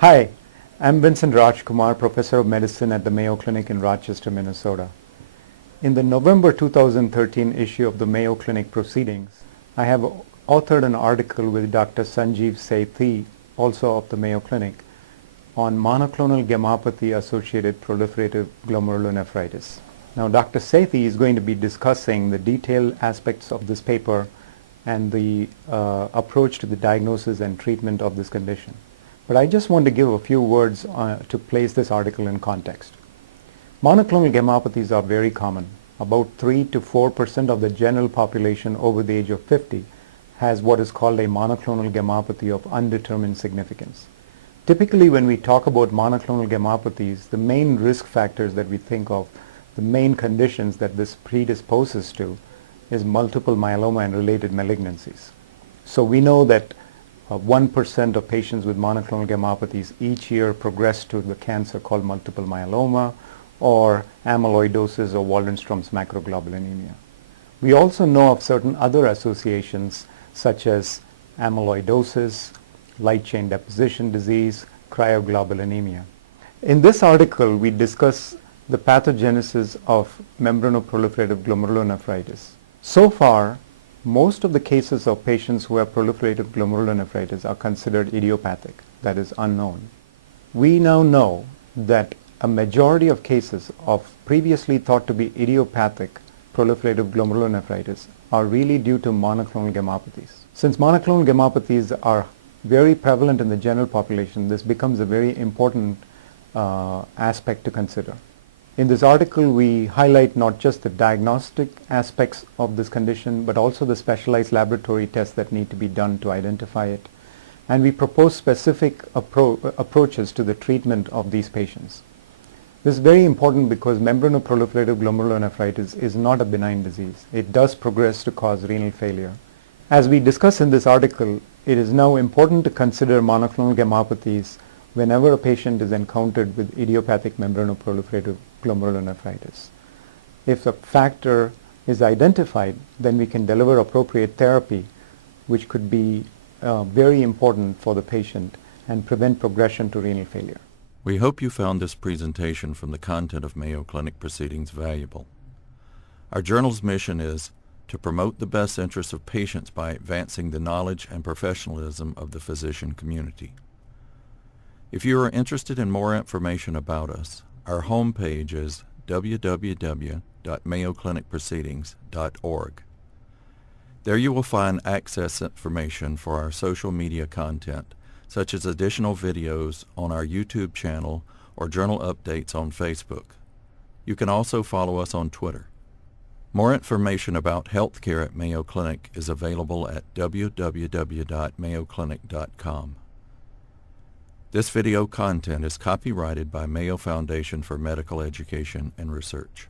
Hi, I'm Vincent Rajkumar, Professor of Medicine at the Mayo Clinic in Rochester, Minnesota. In the November 2013 issue of the Mayo Clinic Proceedings, I have authored an article with Dr. Sanjeev Sethi, also of the Mayo Clinic, on monoclonal gammopathy associated proliferative glomerulonephritis. Now, Dr. Sethi is going to be discussing the detailed aspects of this paper and the approach to the diagnosis and treatment of this condition. But I just want to give a few words to place this article in context. Monoclonal gammopathies are very common. About 3 to 4% of the general population over the age of 50 has what is called a monoclonal gammopathy of undetermined significance. Typically, when we talk about monoclonal gammopathies, the main risk factors that we think of, the main conditions that this predisposes to, is multiple myeloma and related malignancies. So we know that 1% of patients with monoclonal gammopathies each year progress to the cancer called multiple myeloma or amyloidosis or Waldenstrom's macroglobulinemia. We also know of certain other associations such as amyloidosis, light chain deposition disease, cryoglobulinemia. In this article, we discuss the pathogenesis of membranoproliferative glomerulonephritis. So far, most of the cases of patients who have proliferative glomerulonephritis are considered idiopathic, that is unknown. We now know that a majority of cases of previously thought to be idiopathic proliferative glomerulonephritis are really due to monoclonal gammopathies. Since monoclonal gammopathies are very prevalent in the general population, this becomes a very important aspect to consider. In this article, we highlight not just the diagnostic aspects of this condition, but also the specialized laboratory tests that need to be done to identify it. And we propose specific approaches to the treatment of these patients. This is very important because membranoproliferative glomerulonephritis is not a benign disease. It does progress to cause renal failure. As we discuss in this article, it is now important to consider monoclonal gammopathies whenever a patient is encountered with idiopathic membranoproliferative glomerulonephritis. If a factor is identified, then we can deliver appropriate therapy, which could be very important for the patient and prevent progression to renal failure. We hope you found this presentation from the content of Mayo Clinic Proceedings valuable. Our journal's mission is to promote the best interests of patients by advancing the knowledge and professionalism of the physician community. If you are interested in more information about us, our homepage is www.mayoclinicproceedings.org. There you will find access information for our social media content, such as additional videos on our YouTube channel or journal updates on Facebook. You can also follow us on Twitter. More information about healthcare at Mayo Clinic is available at www.mayoclinic.com. This video content is copyrighted by Mayo Foundation for Medical Education and Research.